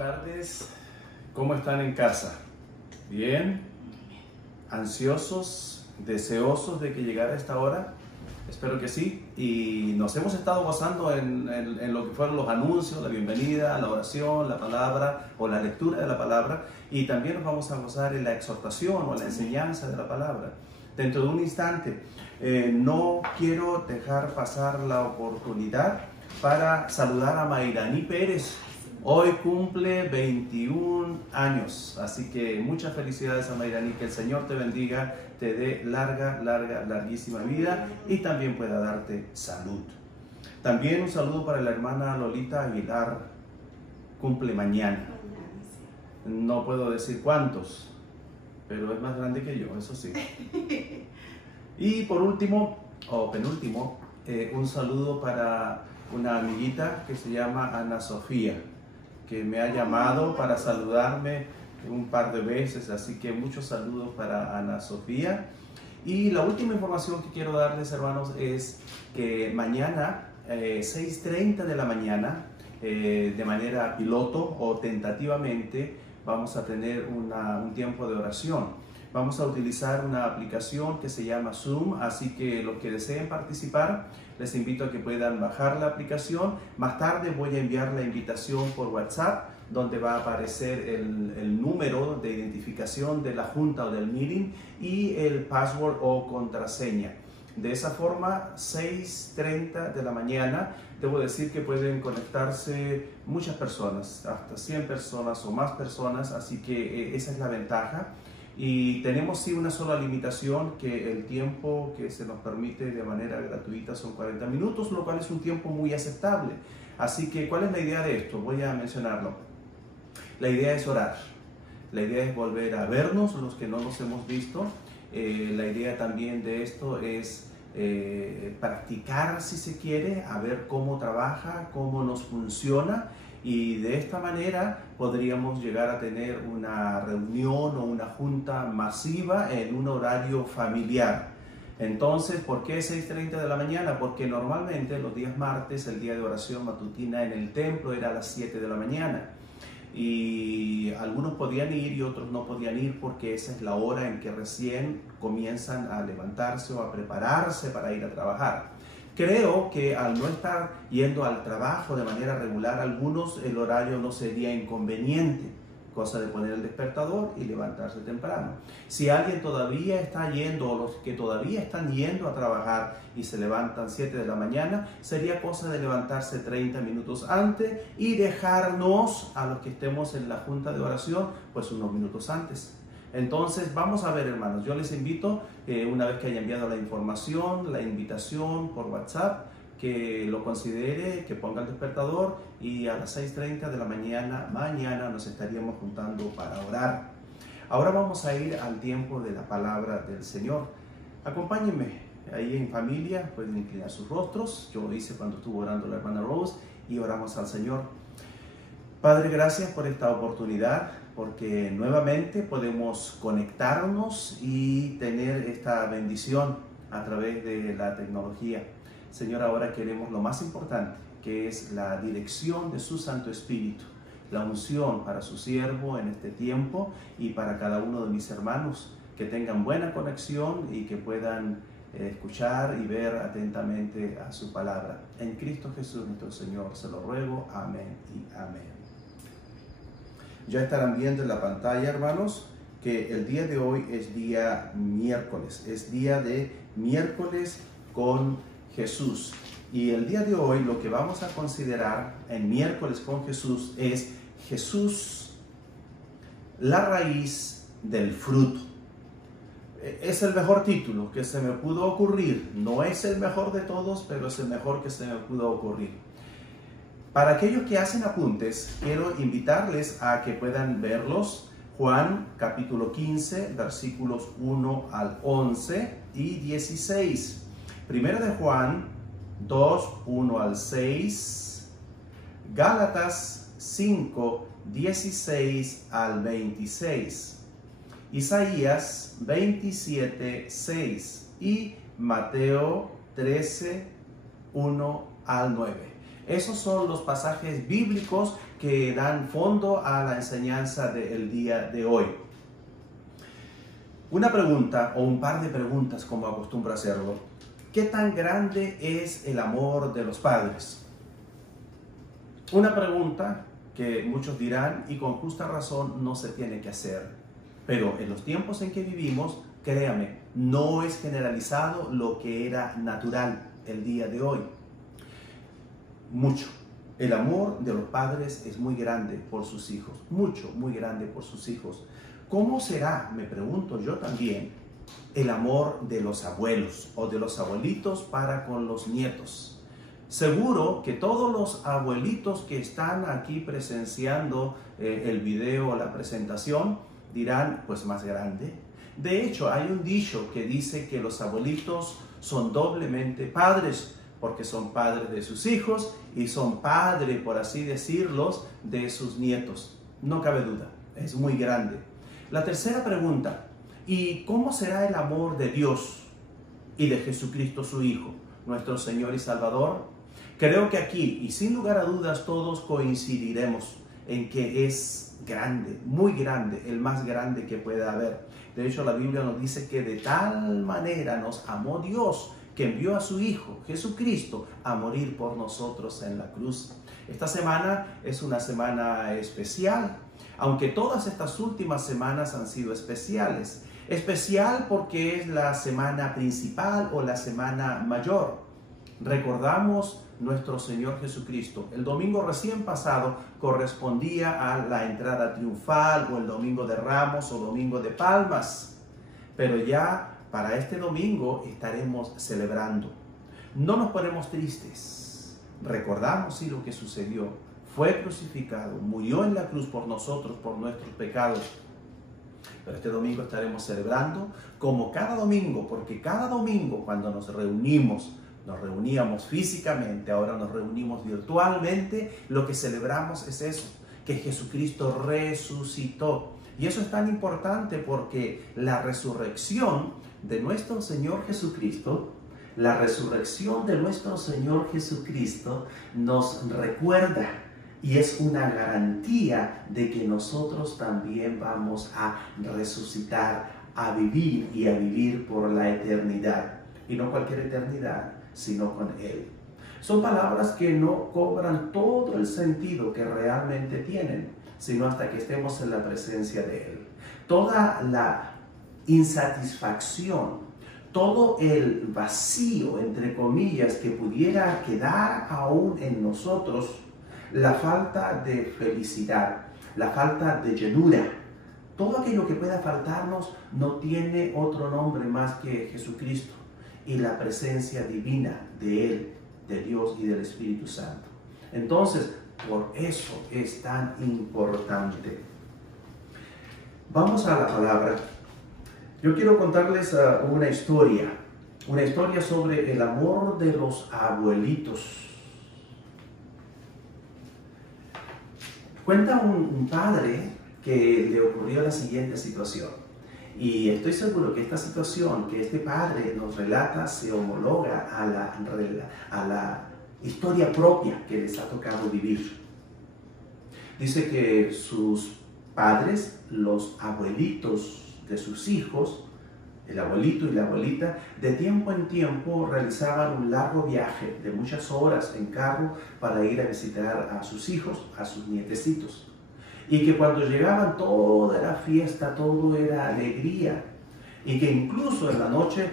tardes. ¿Cómo están en casa? ¿Bien? ¿Ansiosos? ¿Deseosos de que llegara esta hora? Espero que sí. Y nos hemos estado gozando en lo que fueron los anuncios, la bienvenida, la oración, la palabra o la lectura de la palabra. Y también nos vamos a gozar en la exhortación o la enseñanza de la palabra. Dentro de un instante, no quiero dejar pasar la oportunidad para saludar a Mayrani Pérez. Hoy cumple 21 años, así que muchas felicidades a Mayrani, que el Señor te bendiga, te dé larguísima vida y también pueda darte salud. También un saludo para la hermana Lolita Aguilar, cumple mañana. No puedo decir cuántos, pero es más grande que yo, eso sí. Y por último, o penúltimo, un saludo para una amiguita que se llama Ana Sofía, que me ha llamado para saludarme un par de veces, así que muchos saludos para Ana Sofía. Y la última información que quiero darles, hermanos, es que mañana, 6:30 de la mañana, de manera piloto o tentativamente, vamos a tener un tiempo de oración. Vamos a utilizar una aplicación que se llama Zoom, así que los que deseen participar, les invito a que puedan bajar la aplicación. Más tarde voy a enviar la invitación por WhatsApp, donde va a aparecer el número de identificación de la junta o del meeting y el password o contraseña. De esa forma, 6:30 de la mañana, debo decir que pueden conectarse muchas personas, hasta 100 personas o más personas, así que esa es la ventaja. Y tenemos sí una sola limitación, que el tiempo que se nos permite de manera gratuita son 40 minutos, lo cual es un tiempo muy aceptable. Así que, ¿cuál es la idea de esto? Voy a mencionarlo. La idea es orar. La idea es volver a vernos, los que no nos hemos visto. La idea también de esto es practicar, si se quiere, a ver cómo trabaja, cómo nos funciona. Y de esta manera podríamos llegar a tener una reunión o una junta masiva en un horario familiar. Entonces, ¿por qué 6:30 de la mañana? Porque normalmente los días martes, el día de oración matutina en el templo era a las 7 de la mañana. Y algunos podían ir y otros no podían ir, porque esa es la hora en que recién comienzan a levantarse o a prepararse para ir a trabajar. Creo que al no estar yendo al trabajo de manera regular, algunos el horario no sería inconveniente, cosa de poner el despertador y levantarse temprano. Si alguien todavía está yendo, o los que todavía están yendo a trabajar y se levantan 7 de la mañana, sería cosa de levantarse 30 minutos antes y dejarnos a los que estemos en la junta de oración pues unos minutos antes. Entonces vamos a ver, hermanos, yo les invito, una vez que haya enviado la información, la invitación por WhatsApp, que lo considere, que ponga el despertador y a las 6:30 de la mañana nos estaríamos juntando para orar. Ahora vamos a ir al tiempo de la palabra del Señor. Acompáñenme ahí en familia, pueden inclinar sus rostros. Yo lo hice cuando estuvo orando la hermana Rose y oramos al Señor. Padre, gracias por esta oportunidad, porque nuevamente podemos conectarnos y tener esta bendición a través de la tecnología. Señor, ahora queremos lo más importante, que es la dirección de su Santo Espíritu, la unción para su siervo en este tiempo y para cada uno de mis hermanos, que tengan buena conexión y que puedan escuchar y ver atentamente a su palabra. En Cristo Jesús nuestro Señor se lo ruego. Amén y amén. Ya estarán viendo en la pantalla, hermanos, que el día de hoy es día miércoles, es día de miércoles con Jesús. Y el día de hoy lo que vamos a considerar en miércoles con Jesús es Jesús, la raíz del fruto. Es el mejor título que se me pudo ocurrir. No es el mejor de todos, pero es el mejor que se me pudo ocurrir. Para aquellos que hacen apuntes, quiero invitarles a que puedan verlos. Juan capítulo 15, versículos 1 al 11 y 16. Primera de Juan 2, 1 al 6. Gálatas 5, 16 al 26. Isaías 27, 6 y Mateo 13, 1 al 9. Esos son los pasajes bíblicos que dan fondo a la enseñanza del día de hoy. Una pregunta o un par de preguntas, como acostumbro hacerlo. ¿Qué tan grande es el amor de los padres? Una pregunta que muchos dirán, y con justa razón, no se tiene que hacer. Pero en los tiempos en que vivimos, créame, no es generalizado lo que era natural el día de hoy. Mucho. El amor de los padres es muy grande por sus hijos. Mucho, muy grande por sus hijos. ¿Cómo será, me pregunto yo también, el amor de los abuelos o de los abuelitos para con los nietos? Seguro que todos los abuelitos que están aquí presenciando el video o la presentación dirán, pues más grande. De hecho, hay un dicho que dice que los abuelitos son doblemente padres, porque son padres de sus hijos y son padres, por así decirlo, de sus nietos. No cabe duda, es muy grande. La tercera pregunta, ¿y cómo será el amor de Dios y de Jesucristo su Hijo, nuestro Señor y Salvador? Creo que aquí, y sin lugar a dudas, todos coincidiremos en que es grande, muy grande, el más grande que pueda haber. De hecho, la Biblia nos dice que de tal manera nos amó Dios, que envió a su Hijo, Jesucristo, a morir por nosotros en la cruz. Esta semana es una semana especial, aunque todas estas últimas semanas han sido especiales. Especial porque es la semana principal o la semana mayor. Recordamos nuestro Señor Jesucristo. El domingo recién pasado correspondía a la entrada triunfal, o el domingo de Ramos o domingo de Palmas. Pero ya para este domingo estaremos celebrando. No nos ponemos tristes. Recordamos sí lo que sucedió. Fue crucificado, murió en la cruz por nosotros, por nuestros pecados. Pero este domingo estaremos celebrando como cada domingo, porque cada domingo cuando nos reuníamos físicamente, ahora nos reunimos virtualmente, lo que celebramos es eso, que Jesucristo resucitó. Y eso es tan importante porque la resurrección de nuestro Señor Jesucristo, nos recuerda y es una garantía de que nosotros también vamos a resucitar, a vivir y a vivir por la eternidad. Y no cualquier eternidad, sino con Él. Son palabras que no cobran todo el sentido que realmente tienen, sino hasta que estemos en la presencia de Él. Toda la insatisfacción, todo el vacío, entre comillas, que pudiera quedar aún en nosotros, la falta de felicidad, la falta de llenura, todo aquello que pueda faltarnos no tiene otro nombre más que Jesucristo y la presencia divina de Él, de Dios y del Espíritu Santo. Entonces, por eso es tan importante. Vamos a la palabra. Yo quiero contarles una historia sobre el amor de los abuelitos. Cuenta un padre que le ocurrió la siguiente situación. Y estoy seguro que esta situación que este padre nos relata se homologa a la historia propia que les ha tocado vivir. Dice que sus padres, los abuelitos de sus hijos, el abuelito y la abuelita, de tiempo en tiempo realizaban un largo viaje de muchas horas en carro para ir a visitar a sus hijos, a sus nietecitos. Y que cuando llegaban toda era fiesta, todo era alegría. Y que incluso en la noche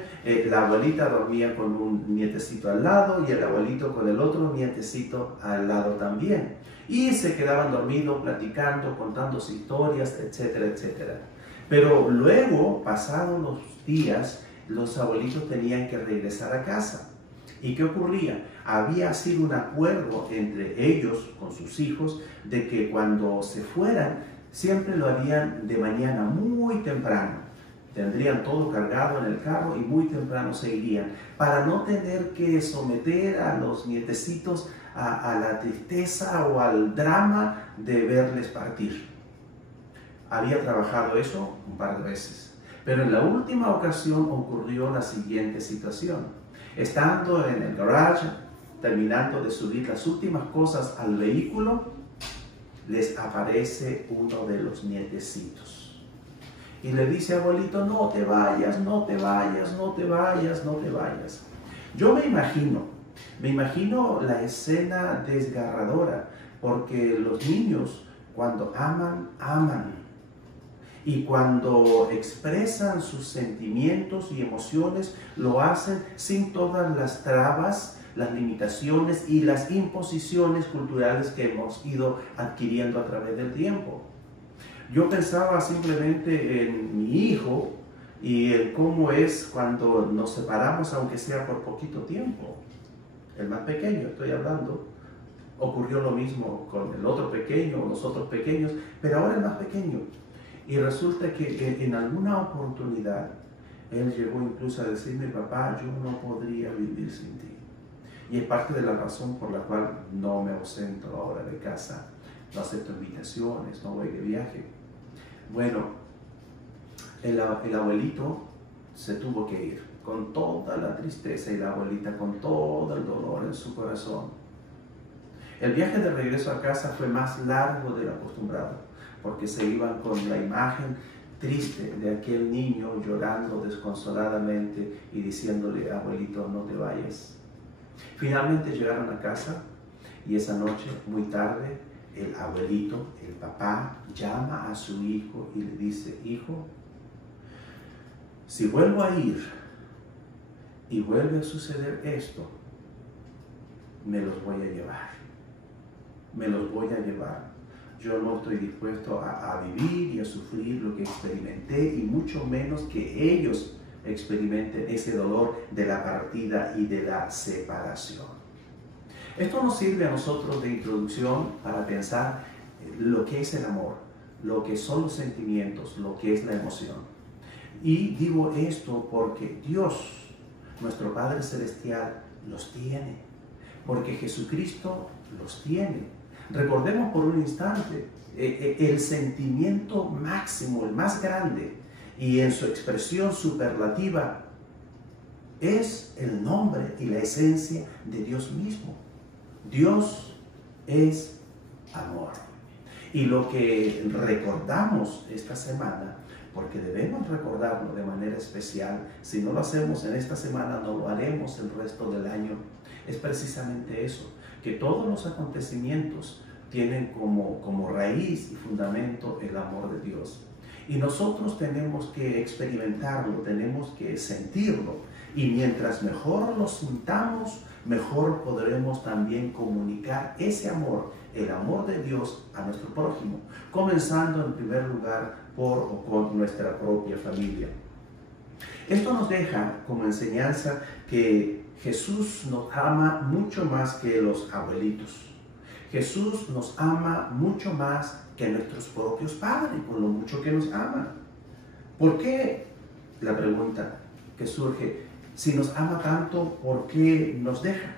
la abuelita dormía con un nietecito al lado y el abuelito con el otro nietecito al lado también. Y se quedaban dormidos, platicando, contándose historias, etcétera, etcétera. Pero luego, pasados los días, los abuelitos tenían que regresar a casa. ¿Y qué ocurría? Había sido un acuerdo entre ellos con sus hijos de que cuando se fueran, siempre lo harían de mañana muy temprano. Tendrían todo cargado en el carro y muy temprano se irían, para no tener que someter a los nietecitos a la tristeza o al drama de verles partir. Había trabajado eso un par de veces, pero en la última ocasión ocurrió la siguiente situación. Estando en el garage, terminando de subir las últimas cosas al vehículo, les aparece uno de los nietecitos. Y le dice, abuelito, no te vayas, no te vayas, no te vayas, no te vayas. Yo me imagino la escena desgarradora, porque los niños cuando aman, aman. Y cuando expresan sus sentimientos y emociones, lo hacen sin todas las trabas, las limitaciones y las imposiciones culturales que hemos ido adquiriendo a través del tiempo. Yo pensaba simplemente en mi hijo y en cómo es cuando nos separamos, aunque sea por poquito tiempo. El más pequeño, estoy hablando. Ocurrió lo mismo con el otro pequeño, los otros pequeños, pero ahora el más pequeño. Y resulta que en alguna oportunidad, él llegó incluso a decirme, papá, yo no podría vivir sin ti. Y es parte de la razón por la cual no me ausento ahora de casa, no acepto invitaciones, no voy de viaje. Bueno, el abuelito se tuvo que ir con toda la tristeza y la abuelita con todo el dolor en su corazón. El viaje de regreso a casa fue más largo de lo acostumbrado, porque se iban con la imagen triste de aquel niño llorando desconsoladamente y diciéndole, abuelito, no te vayas. Finalmente llegaron a casa y esa noche, muy tarde, el abuelito, el papá, llama a su hijo y le dice, hijo, si vuelvo a ir y vuelve a suceder esto, me los voy a llevar. Me los voy a llevar. Yo no estoy dispuesto a vivir y a sufrir lo que experimenté y mucho menos que ellos experimenten ese dolor de la partida y de la separación. Esto nos sirve a nosotros de introducción para pensar lo que es el amor, lo que son los sentimientos, lo que es la emoción. Y digo esto porque Dios, nuestro Padre Celestial, los tiene, porque Jesucristo los tiene. Recordemos por un instante, el sentimiento máximo, el más grande, y en su expresión superlativa, es el nombre y la esencia de Dios mismo. Dios es amor. Y lo que recordamos esta semana, porque debemos recordarlo de manera especial, si no lo hacemos en esta semana, no lo haremos el resto del año, es precisamente eso, que todos los acontecimientos tienen como raíz y fundamento el amor de Dios. Y nosotros tenemos que experimentarlo, tenemos que sentirlo. Y mientras mejor lo sintamos, mejor podremos también comunicar ese amor, el amor de Dios a nuestro prójimo, comenzando en primer lugar por o con nuestra propia familia. Esto nos deja como enseñanza que Jesús nos ama mucho más que los abuelitos. Jesús nos ama mucho más que nuestros propios padres, por lo mucho que nos ama. ¿Por qué? La pregunta que surge, si nos ama tanto, ¿por qué nos deja?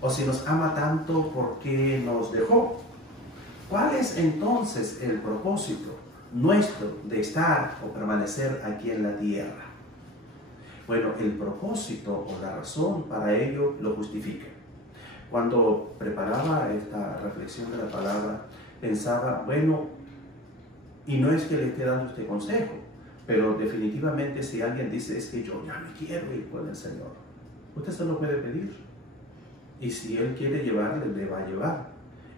O si nos ama tanto, ¿por qué nos dejó? ¿Cuál es entonces el propósito nuestro de estar o permanecer aquí en la tierra? Bueno, el propósito o la razón para ello lo justifica. Cuando preparaba esta reflexión de la palabra, pensaba, bueno, y no es que le esté dando este consejo, pero definitivamente si alguien dice, es que yo ya me quiero ir con el Señor, usted se lo puede pedir. Y si Él quiere llevarle, le va a llevar.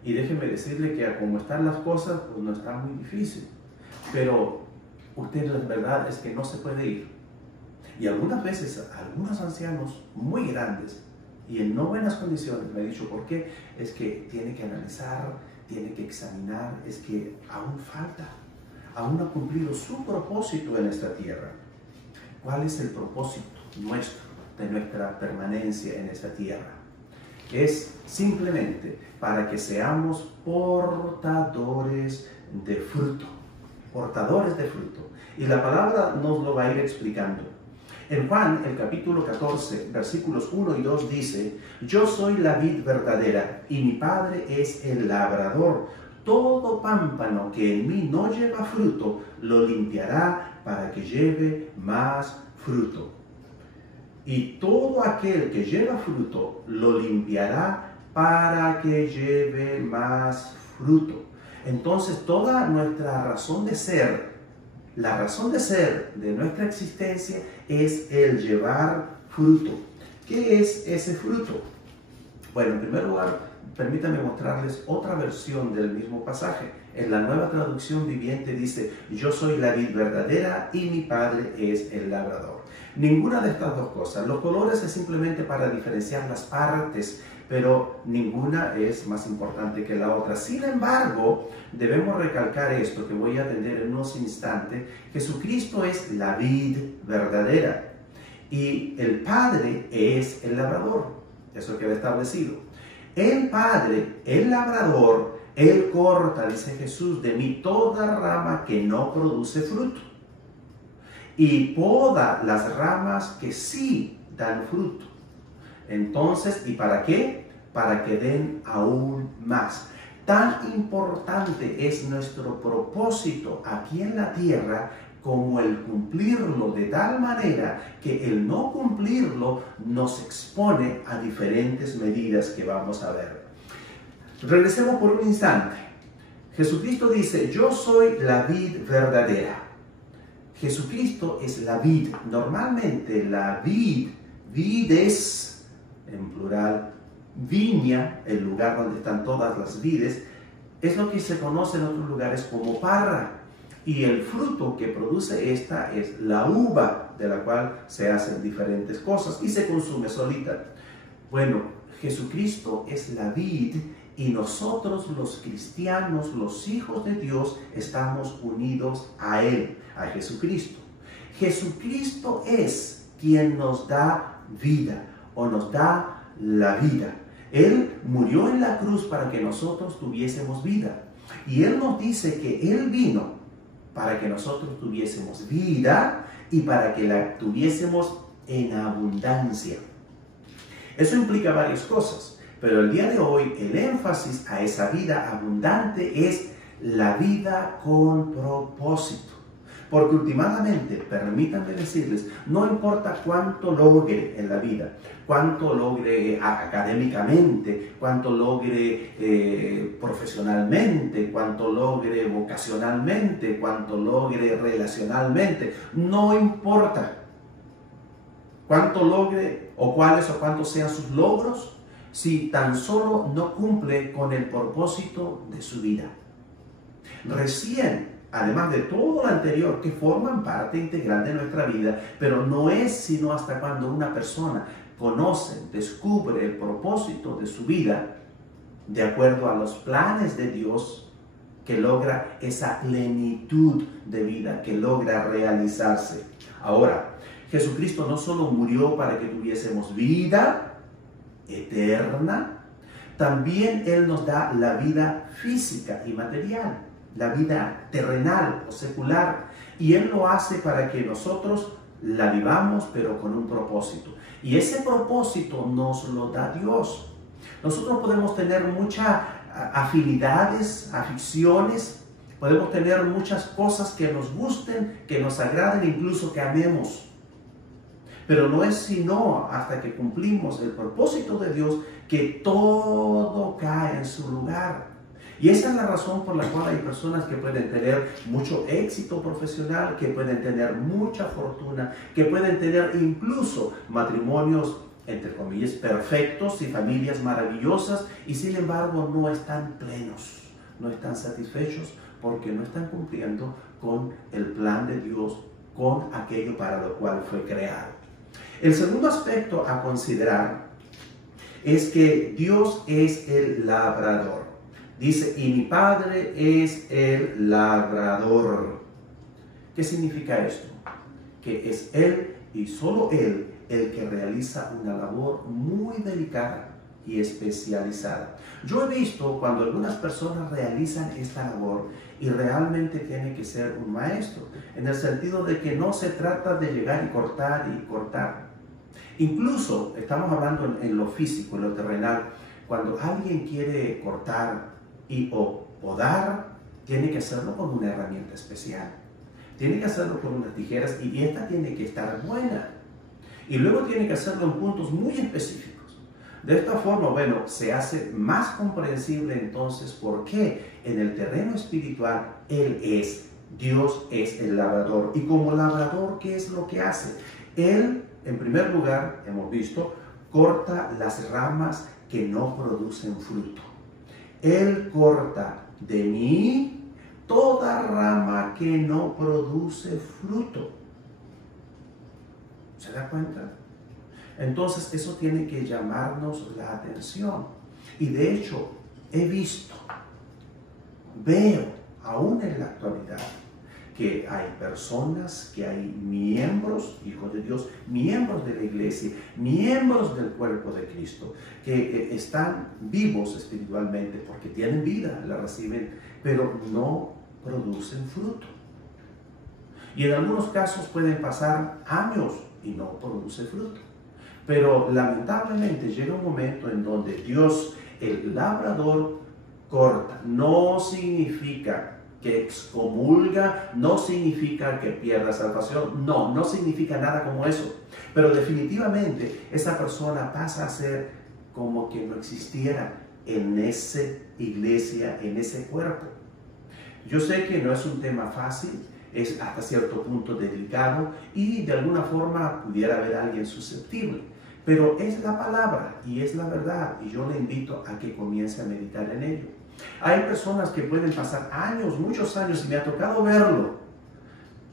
Y déjeme decirle que a como están las cosas, pues no está muy difícil. Pero usted, la verdad es que no se puede ir. Y algunas veces, algunos ancianos muy grandes y en no buenas condiciones, me han dicho, ¿por qué? Es que tiene que analizar, tiene que examinar, es que aún falta, aún no ha cumplido su propósito en esta tierra. ¿Cuál es el propósito nuestro, de nuestra permanencia en esta tierra? Es simplemente para que seamos portadores de fruto, portadores de fruto. Y la palabra nos lo va a ir explicando. En Juan, el capítulo 14, versículos 1 y 2 dice, yo soy la vid verdadera y mi Padre es el labrador. Todo pámpano que en mí no lleva fruto, lo limpiará para que lleve más fruto. y todo aquel que lleva fruto lo limpiará para que lleve más fruto. Entonces toda nuestra razón de ser, la razón de ser de nuestra existencia es el llevar fruto. ¿Qué es ese fruto? Bueno, en primer lugar, permítanme mostrarles otra versión del mismo pasaje. En la Nueva Traducción Viviente dice: yo soy la vid verdadera y mi padre es el labrador. Ninguna de estas dos cosas. Los colores es simplemente para diferenciar las partes, pero ninguna es más importante que la otra. Sin embargo, debemos recalcar esto que voy a atender en unos instantes. Jesucristo es la vid verdadera y el Padre es el labrador. Eso queda establecido. El Padre, el labrador, Él corta, dice Jesús, de mí toda rama que no produce fruto y poda las ramas que sí dan fruto. Entonces, ¿y para qué? Para que den aún más. Tan importante es nuestro propósito aquí en la tierra como el cumplirlo, de tal manera que el no cumplirlo nos expone a diferentes medidas que vamos a ver. Regresemos por un instante. Jesucristo dice: yo soy la vid verdadera. Jesucristo es la vid. Normalmente la vides, en plural, viña, el lugar donde están todas las vides, es lo que se conoce en otros lugares como parra. Y el fruto que produce esta es la uva, de la cual se hacen diferentes cosas y se consume solita. Bueno, Jesucristo es la vid y nosotros los cristianos, los hijos de Dios, estamos unidos a Él, a Jesucristo. Jesucristo es quien nos da vida o nos da la vida. Él murió en la cruz para que nosotros tuviésemos vida. Y Él nos dice que Él vino para que nosotros tuviésemos vida y para que la tuviésemos en abundancia. Eso implica varias cosas, pero el día de hoy el énfasis a esa vida abundante es la vida con propósito. Porque últimamente, permítanme decirles, no importa cuánto logre en la vida, cuánto logre académicamente, cuánto logre profesionalmente, cuánto logre vocacionalmente, cuánto logre relacionalmente, no importa cuánto logre o cuáles o cuántos sean sus logros, si tan solo no cumple con el propósito de su vida. Recién, además de todo lo anterior que forman parte integral de nuestra vida, pero no es sino hasta cuando una persona conoce, descubre el propósito de su vida, de acuerdo a los planes de Dios, que logra esa plenitud de vida, que logra realizarse. Ahora, Jesucristo no solo murió para que tuviésemos vida eterna, también Él nos da la vida física y material, la vida terrenal o secular, y Él lo hace para que nosotros la vivamos, pero con un propósito. Y ese propósito nos lo da Dios. Nosotros podemos tener muchas afinidades, aficiones, podemos tener muchas cosas que nos gusten, que nos agraden, incluso que amemos. Pero no es sino hasta que cumplimos el propósito de Dios que todo cae en su lugar. Y esa es la razón por la cual hay personas que pueden tener mucho éxito profesional, que pueden tener mucha fortuna, que pueden tener incluso matrimonios, entre comillas, perfectos y familias maravillosas, y sin embargo no están plenos, no están satisfechos porque no están cumpliendo con el plan de Dios, con aquello para lo cual fue creado. El segundo aspecto a considerar es que Dios es el labrador. Dice: y mi Padre es el labrador. ¿Qué significa esto? Que es Él y solo Él el que realiza una labor muy delicada y especializada. Yo he visto cuando algunas personas realizan esta labor y realmente tiene que ser un maestro, en el sentido de que no se trata de llegar y cortar. Incluso estamos hablando en lo físico, en lo terrenal. Cuando alguien quiere cortar o podar, tiene que hacerlo con una herramienta especial. Tiene que hacerlo con unas tijeras y esta tiene que estar buena. Y luego tiene que hacerlo en puntos muy específicos. De esta forma, bueno, se hace más comprensible entonces por qué en el terreno espiritual Dios es el labrador. Y como labrador, ¿qué es lo que hace? Él, en primer lugar, hemos visto, corta las ramas que no producen fruto. Él corta de mí toda rama que no produce fruto. ¿Se da cuenta? Entonces eso tiene que llamarnos la atención. Y de hecho, veo, aún en la actualidad, que hay personas, que hay miembros, hijos de Dios, miembros de la iglesia, miembros del cuerpo de Cristo, que están vivos espiritualmente porque tienen vida, la reciben, pero no producen fruto. Y en algunos casos pueden pasar años y no produce fruto. Pero lamentablemente llega un momento en donde Dios, el labrador, corta. No significa que excomulga, no significa que pierda salvación, no significa nada como eso. Pero definitivamente esa persona pasa a ser como que no existiera en esa iglesia, en ese cuerpo. Yo sé que no es un tema fácil, es hasta cierto punto delicado y de alguna forma pudiera haber alguien susceptible. Pero es la palabra y es la verdad y yo le invito a que comience a meditar en ello. Hay personas que pueden pasar años, muchos años, y me ha tocado verlo.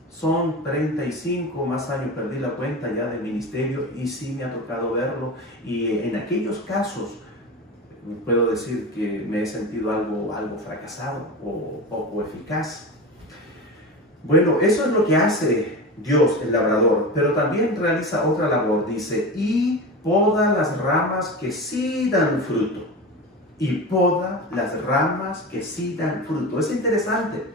Son 35 más años, perdí la cuenta ya del ministerio y sí me ha tocado verlo. Y en aquellos casos puedo decir que me he sentido algo fracasado o poco eficaz. Bueno, eso es lo que hace Dios, el labrador, pero también realiza otra labor, dice, y poda las ramas que sí dan fruto. Y poda las ramas que sí dan fruto. Es interesante,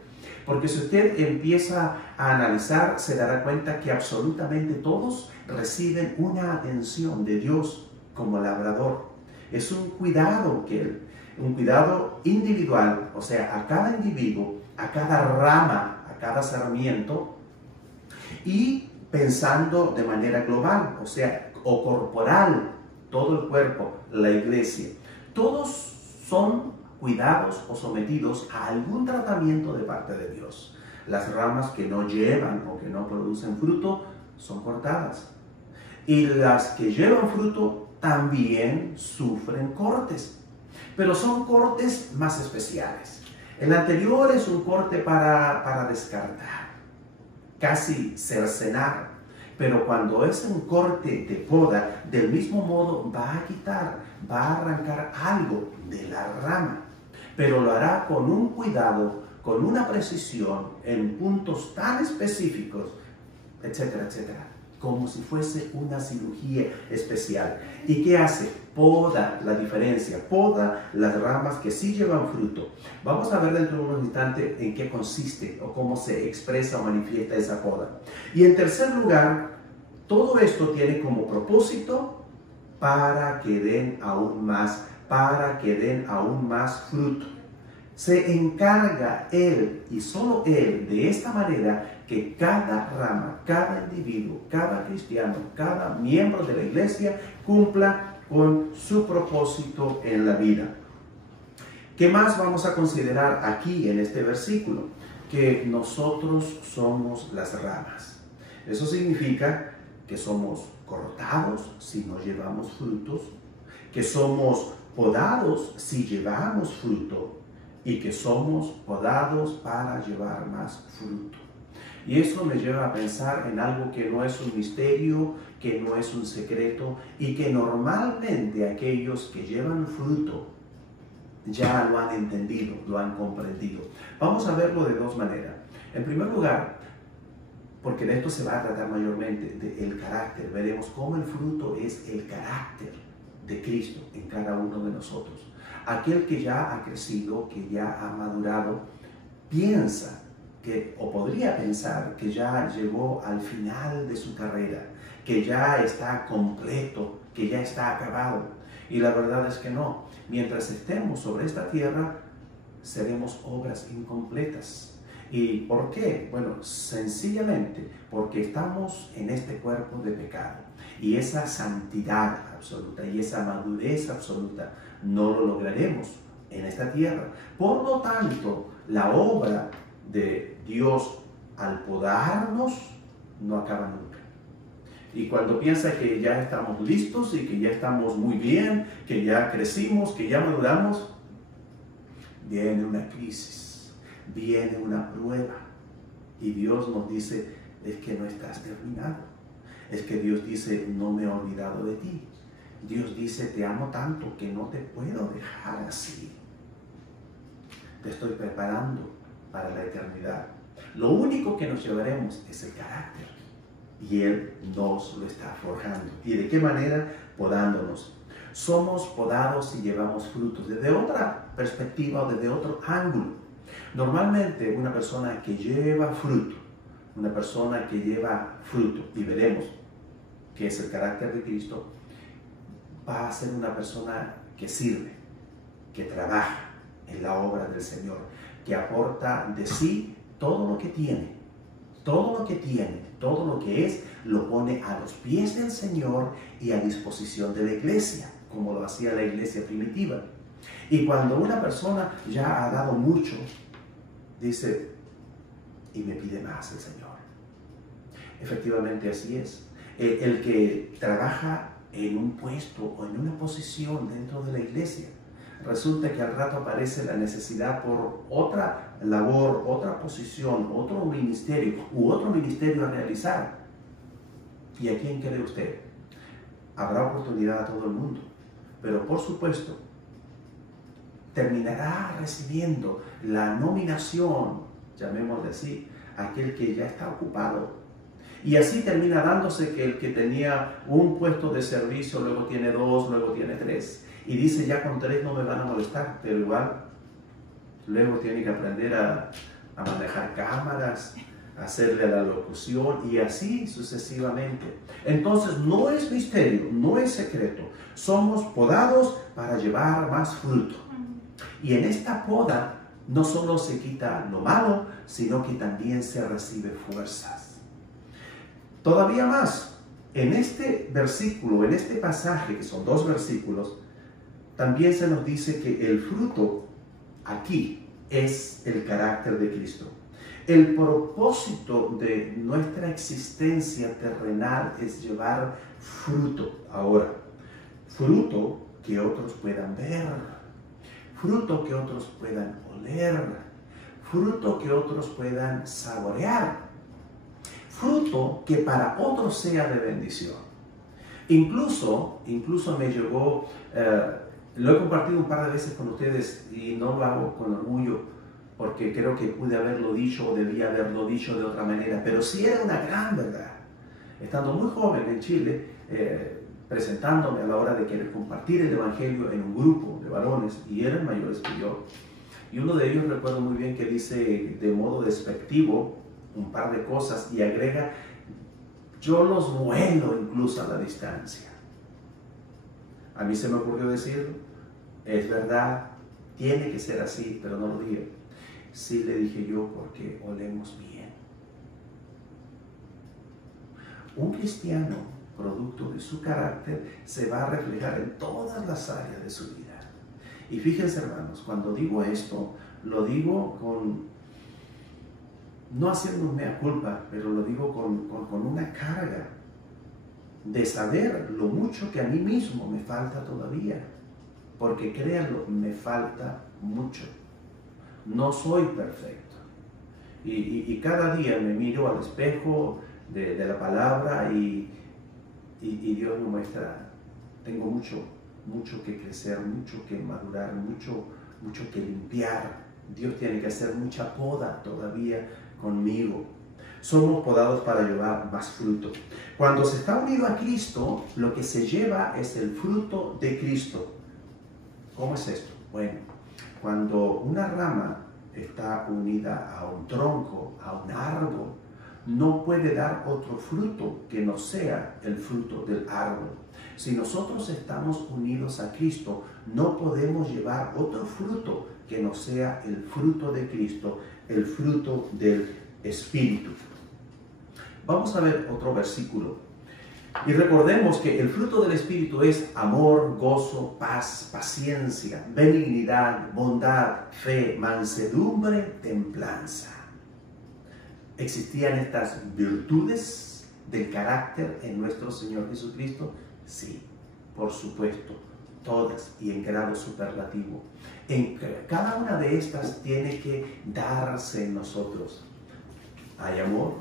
porque si usted empieza a analizar, se dará cuenta que absolutamente todos reciben una atención de Dios como labrador. Es un cuidado un cuidado individual, o sea, a cada individuo, a cada rama, a cada sarmiento, y pensando de manera global, o sea, o corporal, todo el cuerpo, la iglesia. Todos son cuidados o sometidos a algún tratamiento de parte de Dios. Las ramas que no llevan o que no producen fruto son cortadas. Y las que llevan fruto también sufren cortes. Pero son cortes más especiales. El anterior es un corte para descartar, casi cercenar. Pero cuando es un corte de poda, del mismo modo va a quitar, va a arrancar algo de la rama. Pero lo hará con un cuidado, con una precisión, en puntos tan específicos, etcétera, etcétera. Como si fuese una cirugía especial. ¿Y qué hace? Poda la diferencia, poda las ramas que sí llevan fruto. Vamos a ver dentro de unos instantes en qué consiste o cómo se expresa o manifiesta esa poda. Y en tercer lugar, todo esto tiene como propósito para que den aún más, fruto. Se encarga Él y solo Él de esta manera que cada rama, cada individuo, cada cristiano, cada miembro de la iglesia cumpla con su propósito en la vida. ¿Qué más vamos a considerar aquí en este versículo? Que nosotros somos las ramas. Eso significa que somos cortados si no llevamos frutos, que somos podados si llevamos fruto y que somos podados para llevar más fruto. Y eso me lleva a pensar en algo que no es un misterio, que no es un secreto y que normalmente aquellos que llevan fruto ya lo han entendido, lo han comprendido. Vamos a verlo de dos maneras. En primer lugar, porque de esto se va a tratar mayormente, del carácter. Veremos cómo el fruto es el carácter de Cristo en cada uno de nosotros. Aquel que ya ha crecido, que ya ha madurado, piensa que, o podría pensar que ya llegó al final de su carrera, que ya está completo, que ya está acabado. Y la verdad es que no. Mientras estemos sobre esta tierra, seremos obras incompletas. ¿Y por qué? Bueno, sencillamente porque estamos en este cuerpo de pecado y esa santidad absoluta y esa madurez absoluta no lo lograremos en esta tierra. Por lo tanto, la obra de Dios al podarnos no acaba nunca. Y cuando piensa que ya estamos listos y que ya estamos muy bien, que ya crecimos, que ya maduramos, viene una crisis, viene una prueba. Y Dios nos dice, es que no estás terminado. Es que Dios dice, no me he olvidado de ti. Dios dice, te amo tanto que no te puedo dejar así. Te estoy preparando para la eternidad. Lo único que nos llevaremos es el carácter. Y Él nos lo está forjando. ¿Y de qué manera? Podándonos. Somos podados y llevamos frutos. Desde otra perspectiva o desde otro ángulo. Normalmente una persona que lleva fruto, y veremos que es el carácter de Cristo, va a ser una persona que sirve, que trabaja en la obra del Señor, que aporta de sí todo lo que tiene, todo lo que es, lo pone a los pies del Señor y a disposición de la iglesia, como lo hacía la iglesia primitiva. Y cuando una persona ya ha dado mucho, dice, y me pide más el Señor. Efectivamente así es. El que trabaja en un puesto o en una posición dentro de la iglesia, resulta que al rato aparece la necesidad por otra labor, otra posición, otro ministerio a realizar. ¿Y a quién cree usted? Habrá oportunidad a todo el mundo, pero por supuesto terminará recibiendo la nominación, llamémosle así, aquel que ya está ocupado. Y así termina dándose que el que tenía un puesto de servicio, luego tiene 2, luego tiene 3. Y dice, ya con 3 no me van a molestar, pero igual luego tiene que aprender a manejar cámaras, a hacerle a la locución y así sucesivamente. Entonces no es misterio, no es secreto. Somos podados para llevar más fruto. Y en esta poda no solo se quita lo malo, sino que también se recibe fuerzas. Todavía más, en este versículo, en este pasaje, que son 2 versículos, también se nos dice que el fruto aquí es el carácter de Cristo. El propósito de nuestra existencia terrenal es llevar fruto ahora. Fruto que otros puedan ver, fruto que otros puedan oler, fruto que otros puedan saborear, fruto que para otros sea de bendición. Incluso me llegó, lo he compartido un par de veces con ustedes y no lo hago con orgullo porque creo que pude haberlo dicho o debía haberlo dicho de otra manera, pero sí era una gran verdad. Estando muy joven en Chile, presentándome a la hora de querer compartir el Evangelio en un grupo de varones, y eran mayores que yo, y uno de ellos recuerdo muy bien que dice de modo despectivo un par de cosas y agrega, yo los muelo incluso a la distancia. A mí se me ocurrió decirlo, es verdad, tiene que ser así, pero no lo dije. Sí, le dije yo, porque olemos bien. Un cristiano, producto de su carácter, se va a reflejar en todas las áreas de su vida. Y fíjense, hermanos, cuando digo esto, lo digo no haciendo mea culpa, pero lo digo con una carga de saber lo mucho que a mí mismo me falta todavía. Porque créanlo, me falta mucho. No soy perfecto. Y cada día me miro al espejo de la palabra y Dios me muestra, tengo mucho que crecer, mucho que madurar, mucho que limpiar. Dios tiene que hacer mucha poda todavía conmigo. Somos podados para llevar más fruto. Cuando se está unido a Cristo, lo que se lleva es el fruto de Cristo. ¿Cómo es esto? Bueno, cuando una rama está unida a un tronco, a un árbol, no puede dar otro fruto que no sea el fruto del árbol. Si nosotros estamos unidos a Cristo, no podemos llevar otro fruto que no sea el fruto de Cristo, el fruto del Espíritu. Vamos a ver otro versículo. Y recordemos que el fruto del Espíritu es amor, gozo, paz, paciencia, benignidad, bondad, fe, mansedumbre, templanza. ¿Existían estas virtudes del carácter en nuestro Señor Jesucristo? Sí, por supuesto, todas y en grado superlativo. Cada una de estas tiene que darse en nosotros. Hay amor,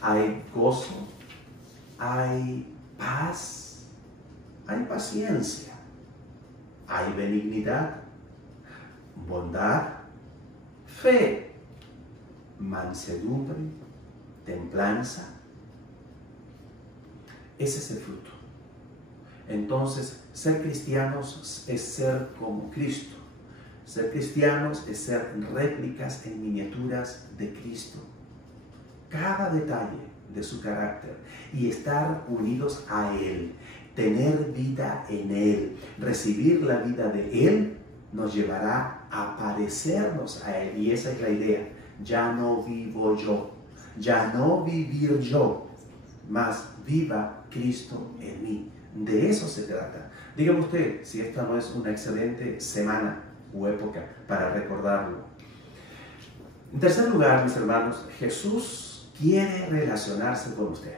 hay gozo, hay paz, hay paciencia, hay benignidad, bondad, fe, mansedumbre, templanza. Ese es el fruto. Entonces, ser cristianos es ser como Cristo. Ser cristianos es ser réplicas en miniaturas de Cristo. Cada detalle de su carácter y estar unidos a Él, tener vida en Él, recibir la vida de Él, nos llevará a parecernos a Él. Y esa es la idea. Ya no vivo yo, ya no vivir yo, mas viva Cristo en mí. De eso se trata. Dígame usted si esta no es una excelente semana u época para recordarlo. En tercer lugar, mis hermanos, Jesús quiere relacionarse con usted.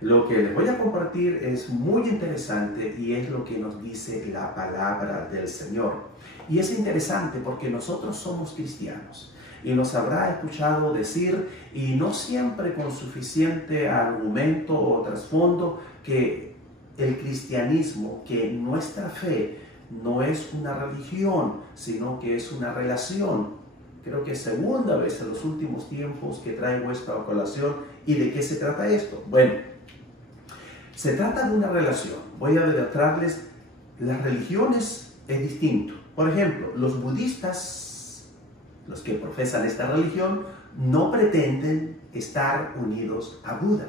Lo que les voy a compartir es muy interesante y es lo que nos dice la palabra del Señor. Y es interesante porque nosotros somos cristianos y nos habrá escuchado decir, y no siempre con suficiente argumento o trasfondo, que el cristianismo, que nuestra fe no es una religión, sino que es una relación. Creo que es segunda vez en los últimos tiempos que traigo esta colación. ¿Y de qué se trata esto? Bueno, se trata de una relación. Voy a demostrarles, las religiones es distinto. Por ejemplo, los budistas, los que profesan esta religión, no pretenden estar unidos a Buda.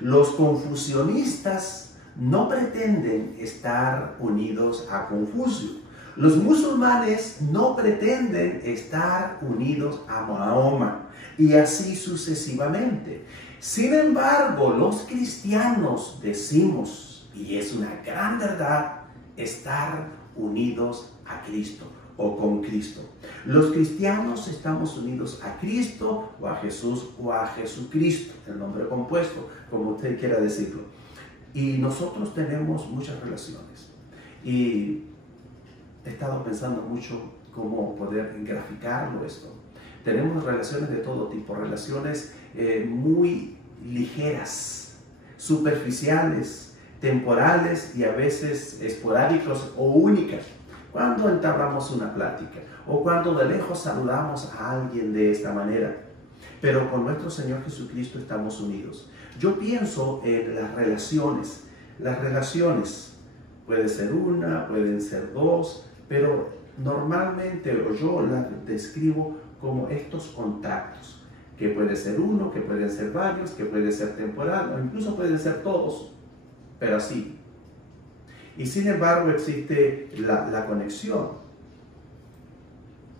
Los confucionistas no pretenden estar unidos a Confucio. Los musulmanes no pretenden estar unidos a Mahoma, y así sucesivamente. Sin embargo, los cristianos decimos, y es una gran verdad, estar unidos a Cristo o con Cristo. Los cristianos estamos unidos a Cristo o a Jesús o a Jesucristo, el nombre compuesto, como usted quiera decirlo. Y nosotros tenemos muchas relaciones. Y he estado pensando mucho cómo poder graficarlo esto. Tenemos relaciones de todo tipo, relaciones muy ligeras, superficiales, temporales y a veces esporádicas o únicas. Cuando entablamos una plática o cuando de lejos saludamos a alguien de esta manera. Pero con nuestro Señor Jesucristo estamos unidos. Yo pienso en las relaciones. Las relaciones puede ser una, pueden ser dos, pero normalmente yo las describo como estos contactos, que puede ser uno, que pueden ser varios, que puede ser temporal, o incluso pueden ser todos, pero así. Y sin embargo existe la conexión.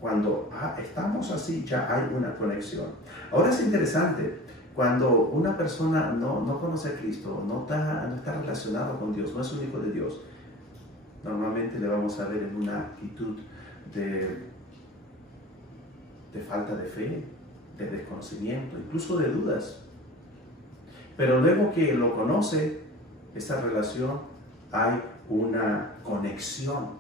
Cuando estamos así, ya hay una conexión. Ahora es interesante, cuando una persona no conoce a Cristo, no está relacionado con Dios, no es un hijo de Dios, normalmente le vamos a ver en una actitud de falta de fe, de desconocimiento, incluso de dudas. Pero luego que lo conoce, esa relación, hay una conexión.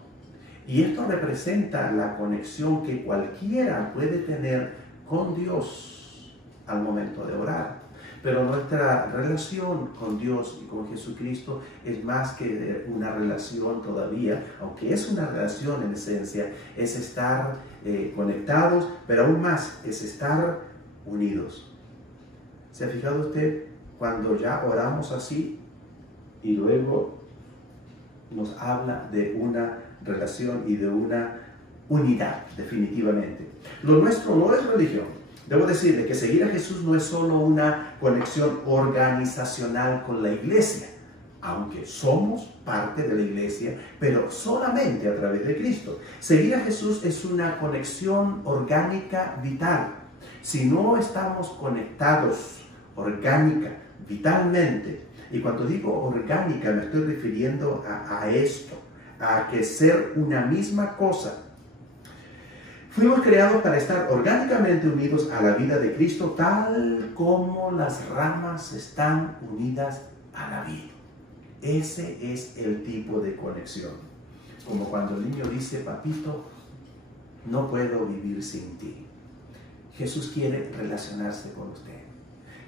Y esto representa la conexión que cualquiera puede tener con Dios al momento de orar. Pero nuestra relación con Dios y con Jesucristo es más que una relación todavía, aunque es una relación en esencia, es estar conectados, pero aún más es estar unidos. ¿Se ha fijado usted cuando ya oramos así y luego nos habla de una relación y de una unidad, definitivamente? Lo nuestro no es religión. Debo decirle que seguir a Jesús no es solo una conexión organizacional con la iglesia, aunque somos parte de la iglesia, pero solamente a través de Cristo. Seguir a Jesús es una conexión orgánica vital. Si no estamos conectados orgánica, vitalmente, y cuando digo orgánica me estoy refiriendo a esto, a que ser una misma cosa. Fuimos creados para estar orgánicamente unidos a la vida de Cristo, tal como las ramas están unidas a la vid. Ese es el tipo de conexión. Como cuando el niño dice, papito, no puedo vivir sin ti. Jesús quiere relacionarse con usted.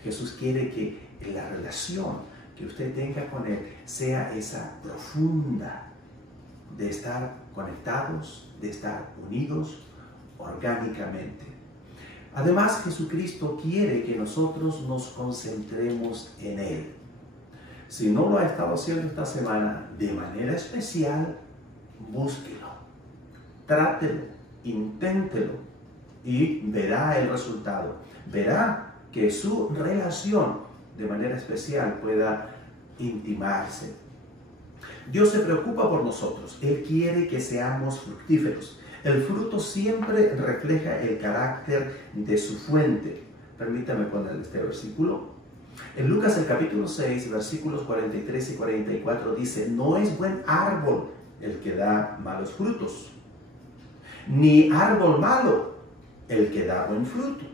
Jesús quiere que la relación que usted tenga con Él sea esa profunda de estar conectados, de estar unidos orgánicamente. Además, Jesucristo quiere que nosotros nos concentremos en Él. Si no lo ha estado haciendo esta semana de manera especial, búsquelo, trátelo, inténtelo y verá el resultado. Verá que su relación de manera especial pueda intimarse. Dios se preocupa por nosotros. Él quiere que seamos fructíferos. El fruto siempre refleja el carácter de su fuente. Permítame poner este versículo. En Lucas el capítulo 6, versículos 43 y 44 dice, no es buen árbol el que da malos frutos, ni árbol malo el que da buen fruto.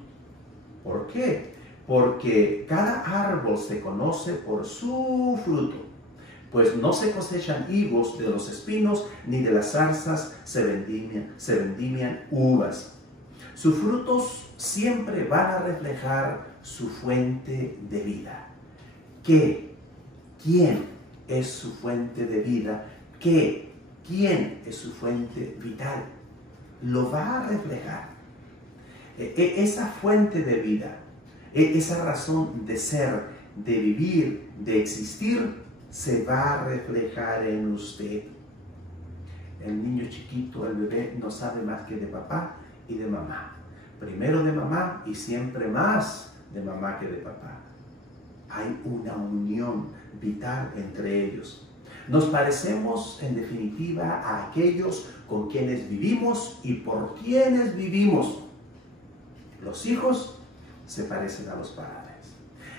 ¿Por qué? Porque cada árbol se conoce por su fruto. Pues no se cosechan higos de los espinos, ni de las zarzas se vendimian uvas. Sus frutos siempre van a reflejar su fuente de vida. ¿Qué? ¿Quién es su fuente de vida? ¿Qué? ¿Quién es su fuente vital? Lo va a reflejar. Esa fuente de vida, esa razón de ser, de vivir, de existir, se va a reflejar en usted. El niño chiquito, el bebé, no sabe más que de papá y de mamá. Primero de mamá y siempre más de mamá que de papá. Hay una unión vital entre ellos. Nos parecemos, en definitiva, a aquellos con quienes vivimos y por quienes vivimos. Los hijos se parecen a los padres.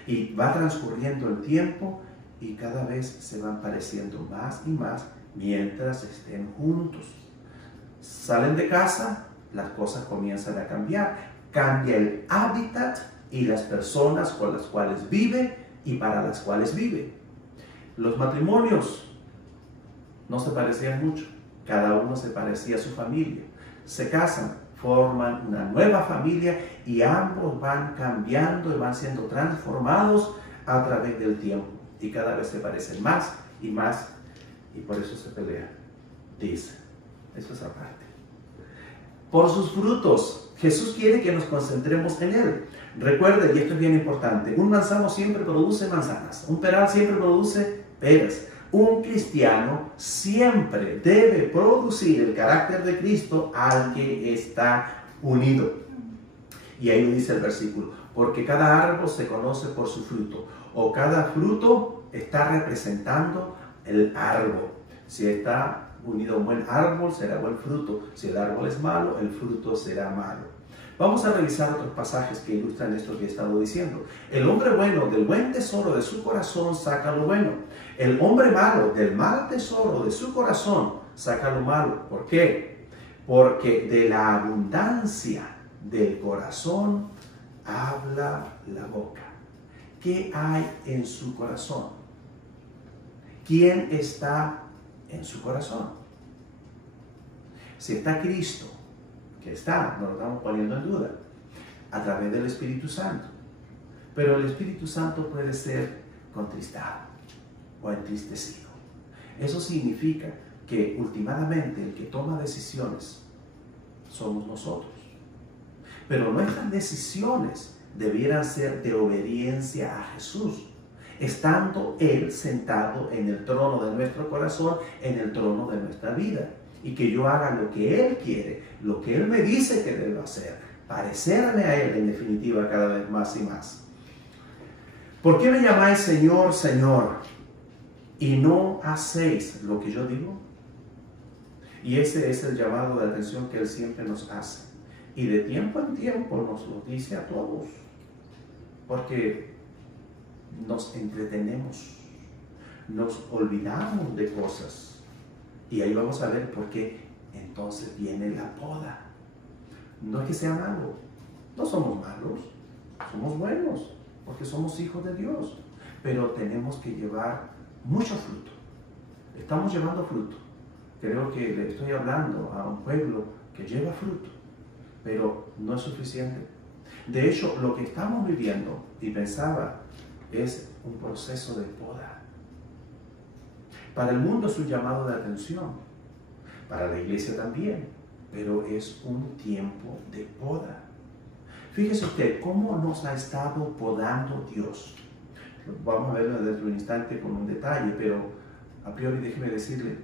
Y va transcurriendo el tiempo y cada vez se van pareciendo más y más mientras estén juntos. Salen de casa, las cosas comienzan a cambiar. Cambia el hábitat y las personas con las cuales vive y para las cuales vive. Los matrimonios no se parecían mucho. Cada uno se parecía a su familia. Se casan, forman una nueva familia y ambos van cambiando y van siendo transformados a través del tiempo. Y cada vez se parecen más y más, y por eso se pelean. Dice, eso es aparte. Por sus frutos, Jesús quiere que nos concentremos en Él. Recuerde, y esto es bien importante, un manzano siempre produce manzanas, un peral siempre produce peras. Un cristiano siempre debe producir el carácter de Cristo al que está unido. Y ahí lo dice el versículo, porque cada árbol se conoce por su fruto, o cada fruto está representando el árbol. Si está unido a un buen árbol, será buen fruto. Si el árbol es malo, el fruto será malo. Vamos a revisar otros pasajes que ilustran esto que he estado diciendo. El hombre bueno del buen tesoro de su corazón saca lo bueno. El hombre malo del mal tesoro de su corazón saca lo malo. ¿Por qué? Porque de la abundancia del corazón habla la boca. ¿Qué hay en su corazón? ¿Quién está en su corazón? Si está Cristo, que está, no lo estamos poniendo en duda, a través del Espíritu Santo. Pero el Espíritu Santo puede ser contristado o entristecido. Eso significa que últimamente el que toma decisiones somos nosotros. Pero nuestras decisiones debieran ser de obediencia a Jesús, estando Él sentado en el trono de nuestro corazón, en el trono de nuestra vida. Y que yo haga lo que Él quiere, lo que Él me dice que debo hacer, parecerme a Él en definitiva cada vez más y más. ¿Por qué me llamáis Señor, Señor, y no hacéis lo que yo digo? Y ese es el llamado de atención que Él siempre nos hace. Y de tiempo en tiempo nos lo dice a todos. Porque nos entretenemos, nos olvidamos de cosas. Y ahí vamos a ver por qué entonces viene la poda. No es que sea malo, no somos malos, somos buenos, porque somos hijos de Dios. Pero tenemos que llevar mucho fruto. Estamos llevando fruto. Creo que le estoy hablando a un pueblo que lleva fruto, pero no es suficiente. De hecho, lo que estamos viviendo, y pensaba, es un proceso de poda. Para el mundo es un llamado de atención, para la iglesia también, pero es un tiempo de poda. Fíjese usted cómo nos ha estado podando Dios. Vamos a verlo dentro de un instante con un detalle, pero a priori déjeme decirle,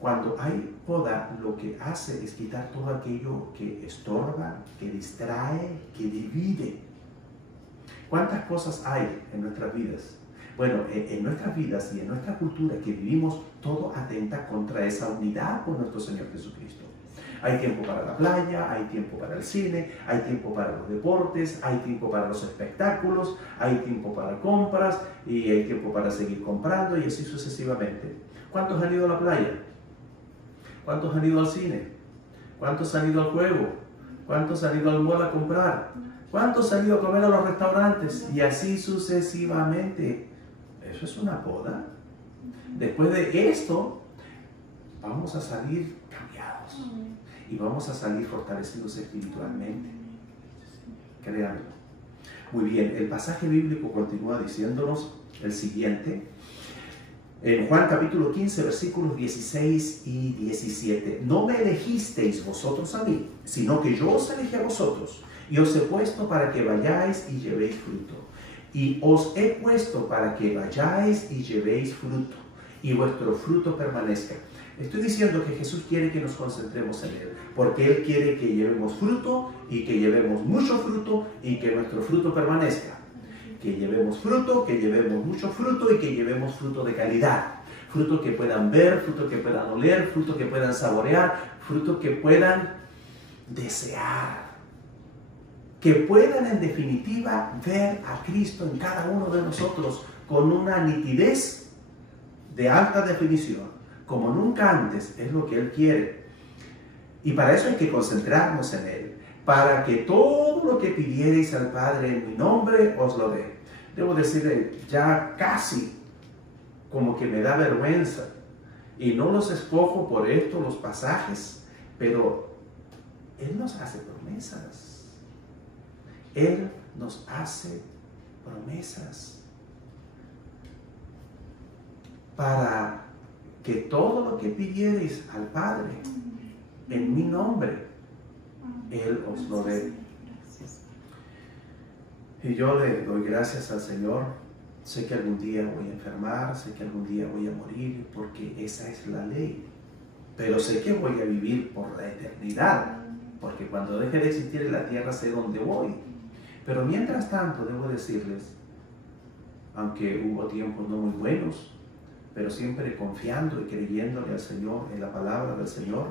cuando hay poda, lo que hace es quitar todo aquello que estorba, que distrae, que divide. ¿Cuántas cosas hay en nuestras vidas? Bueno, en nuestras vidas y en nuestra cultura que vivimos, todo atenta contra esa unidad con nuestro Señor Jesucristo. Hay tiempo para la playa, hay tiempo para el cine, hay tiempo para los deportes, hay tiempo para los espectáculos, hay tiempo para compras y hay tiempo para seguir comprando y así sucesivamente. ¿Cuántos han ido a la playa? ¿Cuántos han ido al cine? ¿Cuántos han ido al juego? ¿Cuántos han ido al mall a comprar? ¿Cuántos han ido a comer a los restaurantes? Y así sucesivamente. ¿Eso es una poda? Después de esto, vamos a salir cambiados. Y vamos a salir fortalecidos espiritualmente. Créanlo. Muy bien, el pasaje bíblico continúa diciéndonos el siguiente. En Juan capítulo 15, versículos 16 y 17. No me elegisteis vosotros a mí, sino que yo os elegí a vosotros, y os he puesto para que vayáis y llevéis fruto. Y os he puesto para que vayáis y llevéis fruto, y vuestro fruto permanezca. Estoy diciendo que Jesús quiere que nos concentremos en Él, porque Él quiere que llevemos fruto, y que llevemos mucho fruto, y que nuestro fruto permanezca. Que llevemos fruto, que llevemos mucho fruto y que llevemos fruto de calidad. Fruto que puedan ver, fruto que puedan oler, fruto que puedan saborear, fruto que puedan desear. Que puedan en definitiva ver a Cristo en cada uno de nosotros con una nitidez de alta definición, como nunca antes, es lo que Él quiere. Y para eso hay que concentrarnos en Él. Para que todo lo que pidierais al Padre en mi nombre os lo dé. Debo decirle, ya casi como que me da vergüenza. Y no los escojo por esto, los pasajes, pero Él nos hace promesas. Él nos hace promesas. Para que todo lo que pidierais al Padre en mi nombre, Él os lo dé. Y yo le doy gracias al Señor. Sé que algún día voy a enfermar, sé que algún día voy a morir, porque esa es la ley. Pero sé que voy a vivir por la eternidad, porque cuando deje de existir en la tierra sé dónde voy. Pero mientras tanto, debo decirles, aunque hubo tiempos no muy buenos, pero siempre confiando y creyéndole al Señor, en la palabra del Señor,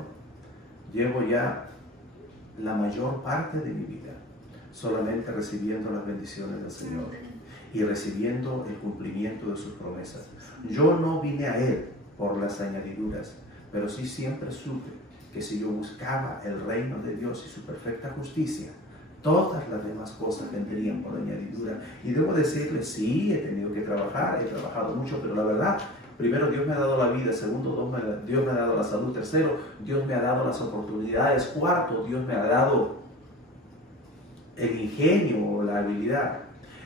llevo ya la mayor parte de mi vida solamente recibiendo las bendiciones del Señor y recibiendo el cumplimiento de sus promesas. Yo no vine a Él por las añadiduras, pero sí siempre supe que si yo buscaba el reino de Dios y su perfecta justicia, todas las demás cosas vendrían por añadidura. Y debo decirles, sí, he tenido que trabajar, he trabajado mucho, pero la verdad, primero, Dios me ha dado la vida. Segundo, Dios me ha dado la salud. Tercero, Dios me ha dado las oportunidades. Cuarto, Dios me ha dado el ingenio o la habilidad.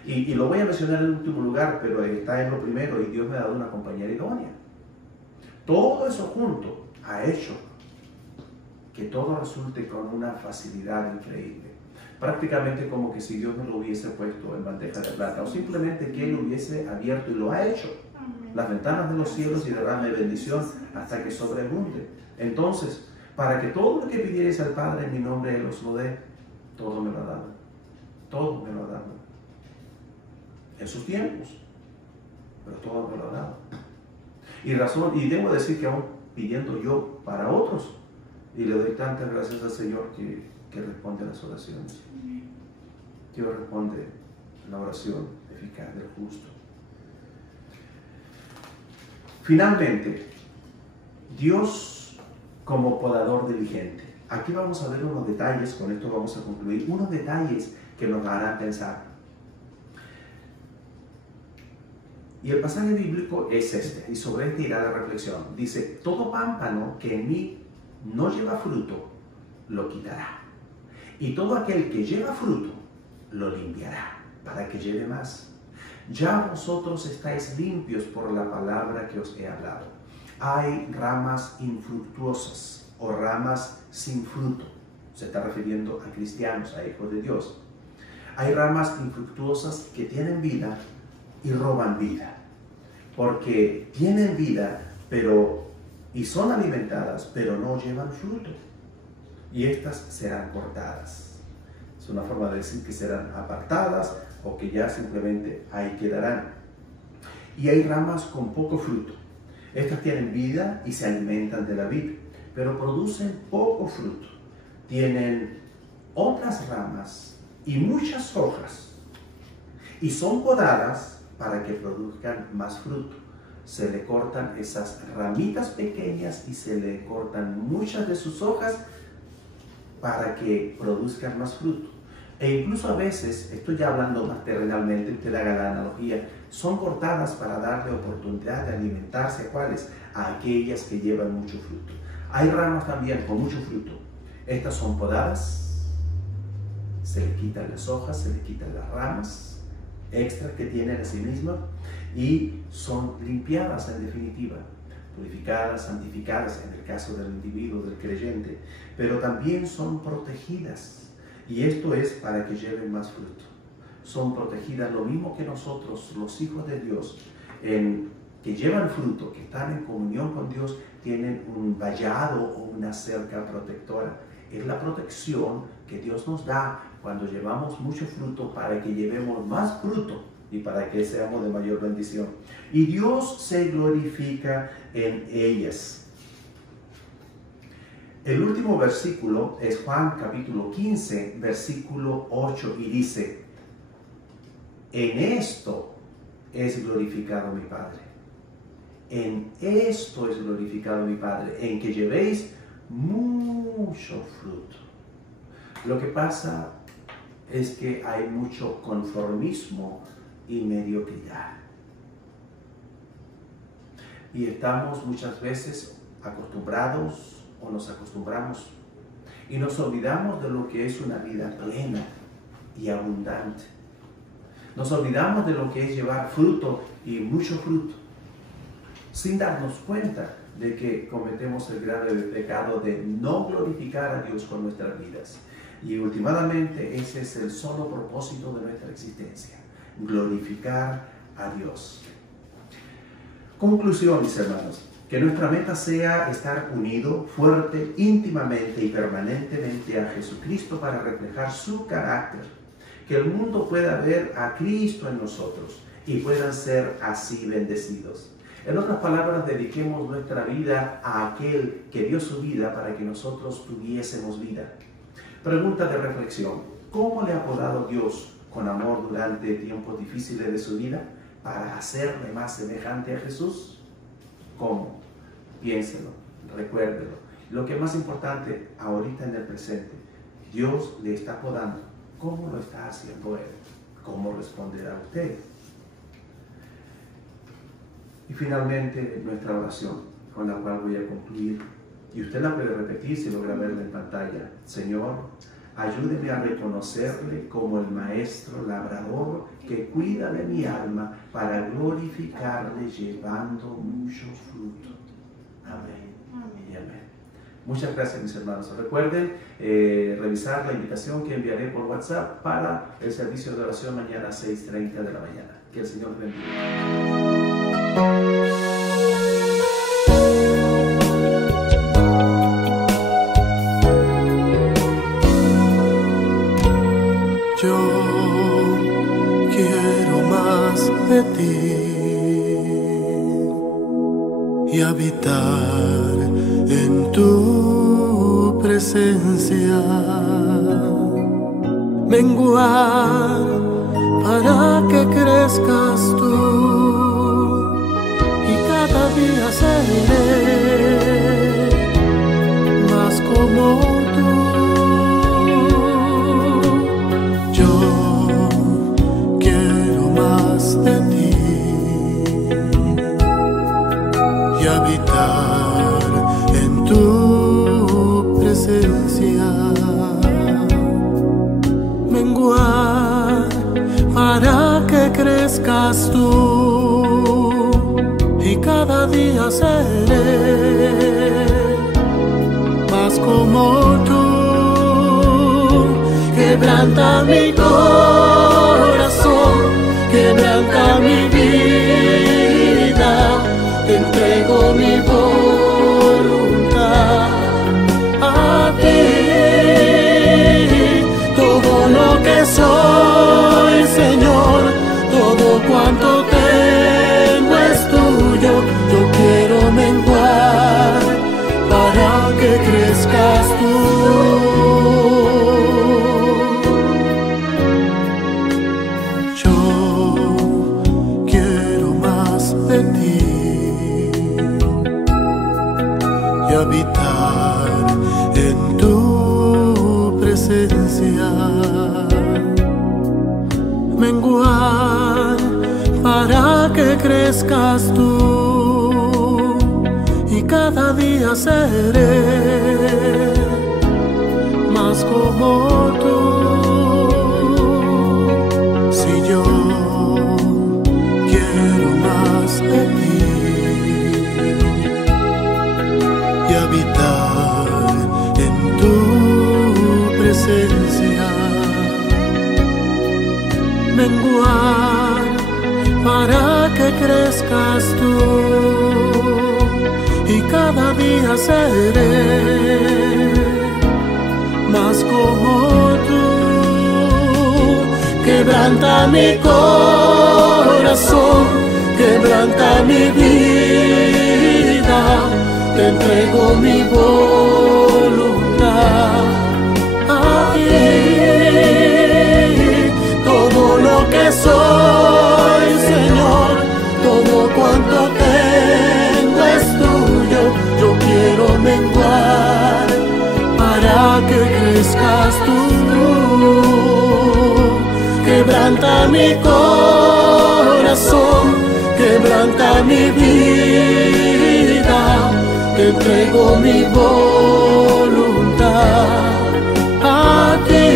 Y lo voy a mencionar en último lugar, pero está en lo primero, y Dios me ha dado una compañera idónea. Todo eso junto ha hecho que todo resulte con una facilidad increíble. Prácticamente como que si Dios me lo hubiese puesto en bandeja de plata, o simplemente que Él lo hubiese abierto, y lo ha hecho, las ventanas de los cielos, y derrame bendición hasta que sobreabunde. Entonces, para que todo lo que pidierais al Padre en mi nombre Él os lo dé, todo me lo ha dado. Todo me lo ha dado. En sus tiempos, pero todo me lo ha dado. Y debo decir que aún pidiendo yo para otros, y le doy tantas gracias al Señor que responde a las oraciones. Dios responde la oración eficaz del justo. Finalmente, Dios como podador diligente. Aquí vamos a ver unos detalles, con esto vamos a concluir, unos detalles que nos harán pensar. Y el pasaje bíblico es este, y sobre este irá la reflexión. Dice, todo pámpano que en mí no lleva fruto, lo quitará. Y todo aquel que lleva fruto, lo limpiará, para que lleve más. Ya vosotros estáis limpios por la palabra que os he hablado. Hay ramas infructuosas o ramas sin fruto. Se está refiriendo a cristianos, a hijos de Dios. Hay ramas infructuosas que tienen vida y roban vida. Porque tienen vida, y son alimentadas, pero no llevan fruto. Y estas serán cortadas. Es una forma de decir que serán apartadas o que ya simplemente ahí quedarán. Y hay ramas con poco fruto. Estas tienen vida y se alimentan de la vid, pero producen poco fruto. Tienen otras ramas y muchas hojas, y son podadas para que produzcan más fruto. Se le cortan esas ramitas pequeñas y se le cortan muchas de sus hojas para que produzcan más fruto. E incluso a veces, estoy ya hablando más terrenalmente, usted haga la analogía, son cortadas para darle oportunidad de alimentarse. ¿A cuáles? A aquellas que llevan mucho fruto. Hay ramas también con mucho fruto. Estas son podadas, se le quitan las hojas, se le quitan las ramas extras que tienen en sí mismas y son limpiadas en definitiva, purificadas, santificadas en el caso del individuo, del creyente, pero también son protegidas. Y esto es para que lleven más fruto. Son protegidas lo mismo que nosotros, los hijos de Dios, que llevan fruto, que están en comunión con Dios, tienen un vallado o una cerca protectora. Es la protección que Dios nos da cuando llevamos mucho fruto para que llevemos más fruto y para que seamos de mayor bendición. Y Dios se glorifica en ellas. El último versículo es Juan capítulo 15, versículo 8, y dice, en esto es glorificado mi Padre. En esto es glorificado mi Padre, en que llevéis mucho fruto. Lo que pasa es que hay mucho conformismo y mediocridad. Y estamos muchas veces acostumbrados o nos acostumbramos y nos olvidamos de lo que es una vida plena y abundante. Nos olvidamos de lo que es llevar fruto y mucho fruto, sin darnos cuenta de que cometemos el grave pecado de no glorificar a Dios con nuestras vidas. Y últimamente ese es el solo propósito de nuestra existencia, glorificar a Dios. Conclusión, mis hermanos, que nuestra meta sea estar unido, fuerte, íntimamente y permanentemente a Jesucristo para reflejar su carácter. Que el mundo pueda ver a Cristo en nosotros y puedan ser así bendecidos. En otras palabras, dediquemos nuestra vida a aquel que dio su vida para que nosotros tuviésemos vida. Pregunta de reflexión: ¿cómo le ha podado Dios con amor durante tiempos difíciles de su vida para hacerle más semejante a Jesús? ¿Cómo? Piénselo, recuérdelo. Lo que es más importante ahorita en el presente, Dios le está podando. ¿Cómo lo está haciendo Él? ¿Cómo responderá usted? Y finalmente nuestra oración, con la cual voy a concluir, y usted la puede repetir si logra verla en pantalla. Señor, ayúdeme a reconocerle como el maestro labrador que cuida de mi alma para glorificarle llevando mucho fruto. Amén. Y amén. Muchas gracias, mis hermanos. Recuerden revisar la invitación que enviaré por WhatsApp para el servicio de oración mañana a 6:30 de la mañana. Que el Señor les bendiga. quiero más de ti y habitar en tu presencia, menguar para que crezcas tú y cada día seré más como tú. Yo quiero más de ti y habitar en tu presencia, menguar para que crezcas tú y cada día seré más como tú. Quebranta mi corazón, quebranta mi vida, te entrego mi voluntad a ti. Todo lo que soy, Señor, todo cuanto tengo es tuyo. Yo quiero menguar para que crezcas tú. Yo quiero más de ti y habitar en tu presencia, menguar para que crezcas tú y cada día seré más como tú. Si yo quiero más de ti y habitar en tu presencia, menguar para que crezcas tú y cada día seré más como tú. Quebranta mi corazón, quebranta mi vida, te entrego mi voluntad a ti. Todo lo que soy, Señor, todo cuanto tengo es tuyo. Yo quiero menguar para que crezcas tú. Quebranta mi corazón, quebranta mi vida, te entrego mi voluntad a ti.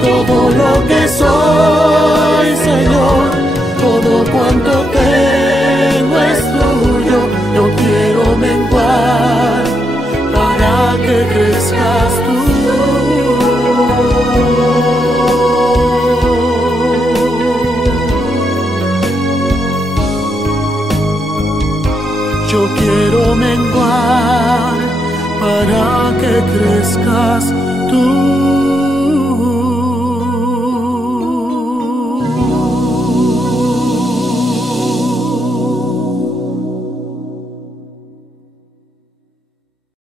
Todo lo que soy, Señor, todo cuanto tengo es tuyo. Yo quiero menguar para que crezcas tú. Yo quiero menguar para que crezcas tú.